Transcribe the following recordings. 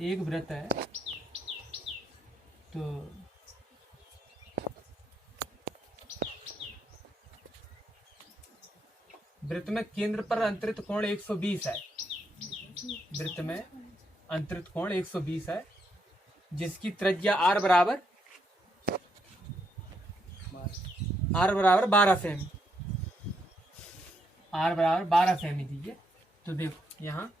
एक वृत्त है तो वृत्त में केंद्र पर अंतरित कोण 120 है। वृत्त में अंतरित कोण 120 है जिसकी त्रिज्या r बराबर 12 सेमी। r बराबर 12 सेमी दीजिए। तो देखो यहाँ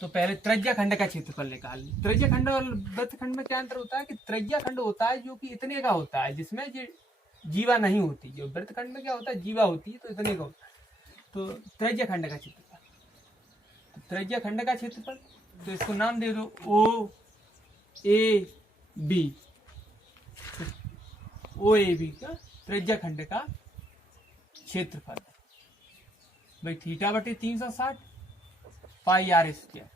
तो पहले त्रिज्या खंड का क्षेत्रफल निकाल ली। त्रिज्या खंड और वृत्त खंड में क्या अंतर होता है कि त्रिज्या खंड होता है जो कि इतने का होता है जिसमें जीवा नहीं होती। जो वृत्त खंड में क्या होता है जीवा होती है तो इतने का होता है। तो त्रिज्या खंड का क्षेत्रफल, त्रिज्या खंड का क्षेत्रफल तो इसको नाम दे दो ओ A B. O A B का त्रिज्या खंड का क्षेत्रफल भाई थीटा बटे 360 पाई आर स्क्वायर।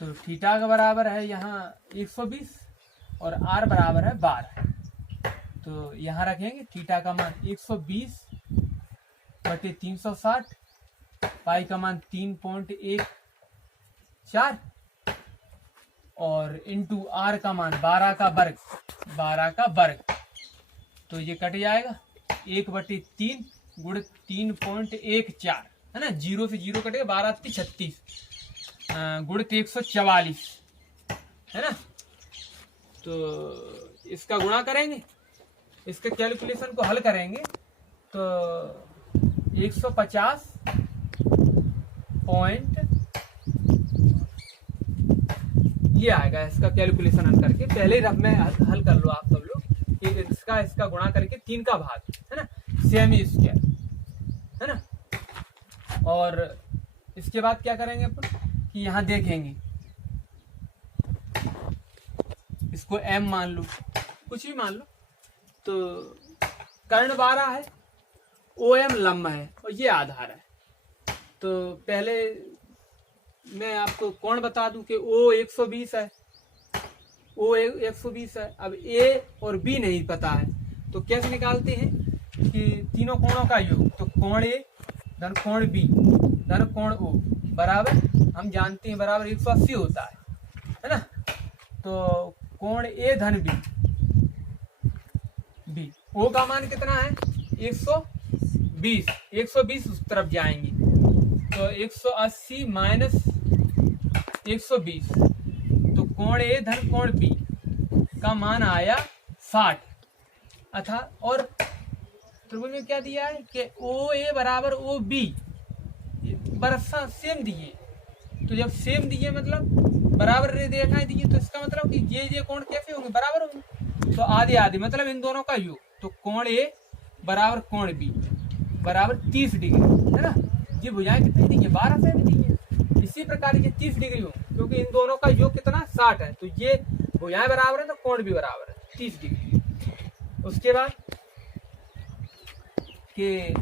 तो थीटा का बराबर है यहाँ 120 और आर बराबर है 12। तो यहाँ रखेंगे थीटा का मान 120 बटे 360, पाई का मान 3.14 और इंटू आर का मान 12 का वर्ग। तो ये कट जाएगा 1/3 गुण 3.14 है ना। 0 से 0 कटेगा 12 36 गुणित 144 है ना। तो इसका गुणा करेंगे, इसके कैलकुलेशन को हल करेंगे तो 150 पॉइंट ये आएगा। इसका कैलकुलेशन हल करके पहले रफ में हल कर लो आप सब लोग। इसका गुणा करके 3 का भाग है ना, सेमी स्क्वायर है ना। और इसके बाद क्या करेंगे अपन कि यहाँ देखेंगे इसको m मान लो, कुछ भी मान लो। तो कर्ण 12 है, OM लंब है और ये आधार है। तो पहले मैं आपको कोण बता दूं कि O 120 है, O 120 है। अब A और B नहीं पता है तो कैसे निकालते हैं कि तीनों कोणों का योग। तो कोण A धन कोण B धन कोण O बराबर हम जानते हैं बराबर 180 होता है ना। तो कोण A धन B O का मान कितना है 120, 120 उस तरफ जाएंगे तो 180 माइनस 120 तो कोण A धन कोण B का मान आया 60 अथा। और त्रिभुज में क्या दिया है कि OA बराबर OB बरसा सेम दिए। तो जब सेम दिए मतलब बराबर रेखाएं दिए तो इसका मतलब कि ये कोण कैसे होंगे बराबर होंगे। तो आधे आधे मतलब इन दोनों का योग। तो कोण A बराबर कोण B बराबर 30 डिग्री है ना। ये भुजाएं कितनी दी है 12 सेमी दी है। इसी प्रकार ये 30 डिग्री हो क्योंकि इन दोनों का योग कितना 60 है। तो ये भुजाएं बराबर है तो कोण भी बराबर है 30 डिग्री। उसके बाद के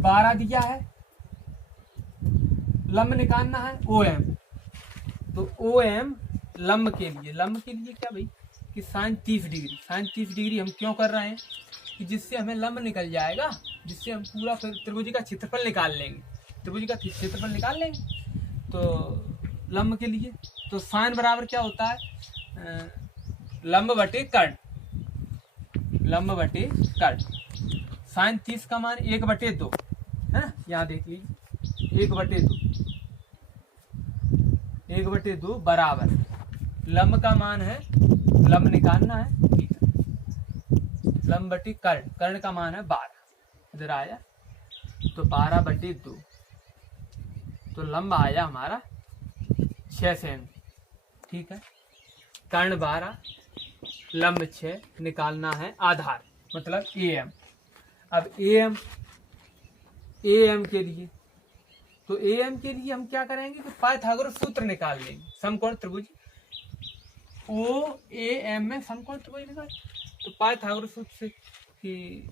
12 दिया है, लंब निकालना है OM। तो OM लंब के लिए क्या भाई कि साइन 30 डिग्री। साइन 30 डिग्री हम क्यों कर रहे हैं कि जिससे हमें लंब निकल जाएगा, जिससे हम पूरा त्रिभुज का क्षेत्रफल निकाल लेंगे। त्रिभुज का क्षेत्रफल निकाल लेंगे तो लंब के लिए तो साइन बराबर क्या होता है लंब बटे कर्ण। साइन 30 का मान 1/2 है ना। यहाँ देखिए 1/2 बराबर लंब का मान है, लंब निकालना है लंब बटे कर्ण का मान है 12 इधर आया तो 12/2 तो लंब आया हमारा 6 सेमी। ठीक है, कर्ण 12 लंब 6 निकालना है आधार मतलब AM। अब AM के लिए तो AM के लिए हम क्या करेंगे कि पाइथागोरस सूत्र निकाल लेंगे। समकोण त्रिभुज OAM में समकोण त्रिभुज निकाल तो पाइथागोरस सूत्र से कि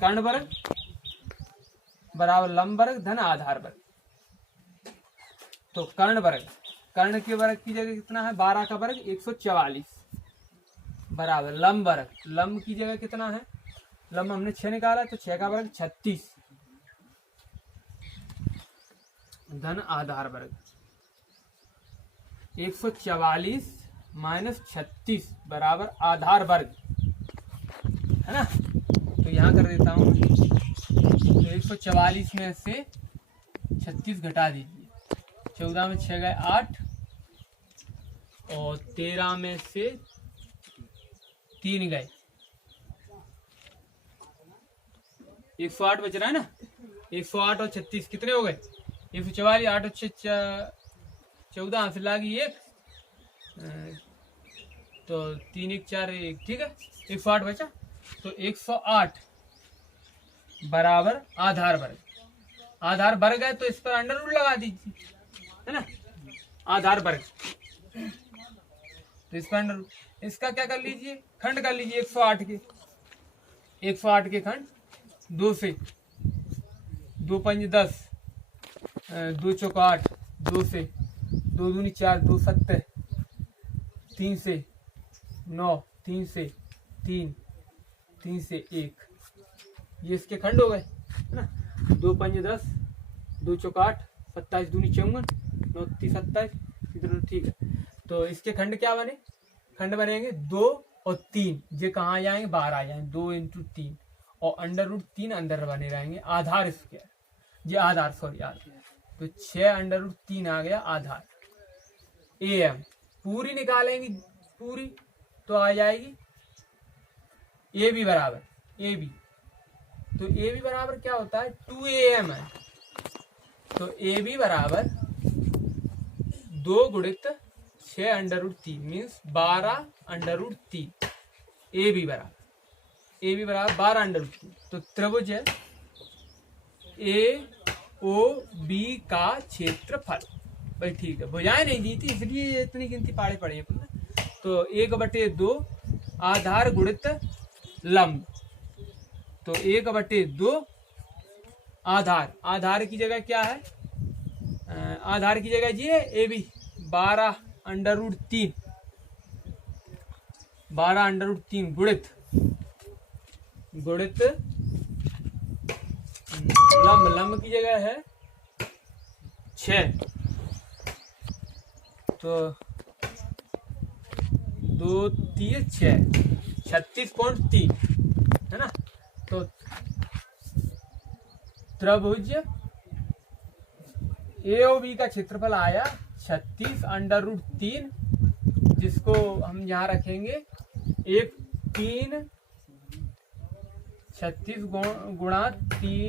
कर्ण वर्ग बराबर लंब वर्ग धन आधार वर्ग। तो कर्ण के वर्ग की जगह कितना है 12 का वर्ग 144 बराबर लंब वर्ग, लंब की जगह कितना है लंब हमने 6 निकाला तो 6 का वर्ग 36 धन आधार वर्ग। 144 माइनस 36 बराबर आधार वर्ग, है ना। तो यहाँ कर देता हूँ, तो 144 में से 36 घटा दीजिए, 14 में 6 गए 8 और 13 में से 3 गए, 108 बच रहा है ना। 108 और 36 कितने हो गए? 144, 8 और 6 14 से लागी 1, तो 3 1 4 1, ठीक है। 108 बचा, तो 108 बराबर आधार वर्ग। आधार वर्ग है तो इस पर अंडर रूट लगा दीजिए, है ना। आधार वर्ग तो इस पर अंडर रूट, इसका क्या कर लीजिए, खंड कर लीजिए 108 के। 108 के खंड 2 से, 2 पंज 10, 2 चौक 8, 2 से, 2 दूनी 4, 2 7, 3 से 9, 3 से 3, 3 से 1, ये इसके खंड हो गए, है ना। 2 पंज 10, 2 चौक 8, 27 दूनी 54, 9 30 27, इधर ठीक है। तो इसके खंड क्या बने? खंड बनेंगे 2 और 3, ये कहाँ आ जाएंगे? बाहर आ जाएंगे, 2 × 3 और अंडर रूट 3 अंदर बने रहेंगे, आधार स्क्वायर, ये आधार, सॉरी आधार। तो 6 अंडर रूट 3 आ गया आधार। AM पूरी निकालेंगे, पूरी तो आ जाएगी AB बराबर, AB तो AB बराबर क्या होता है? 2AM है, तो AB बराबर 2 गुणित 6 under root 3 means 12 under root 3। AB बराबर 12 अंडर रूट 3। तो त्रिभुज है AOB का क्षेत्रफल, भाई ठीक है, भुजाएं नहीं दी थी इसलिए इतनी गिनती पाड़े पड़े हैं। तो 1/2 आधार गुणित लंब, तो 1/2 आधार, आधार की जगह क्या है? आधार की जगह ये AB 12 under root 3, 12 under root 3 गुणित लंब की जगह है 6, तो 2 3 6, 36.3, है ना। तो त्रिभुज AOB का क्षेत्रफल आया 36 अंडर रूट 3, जिसको हम यहाँ रखेंगे 1 3, 36 गुणा 3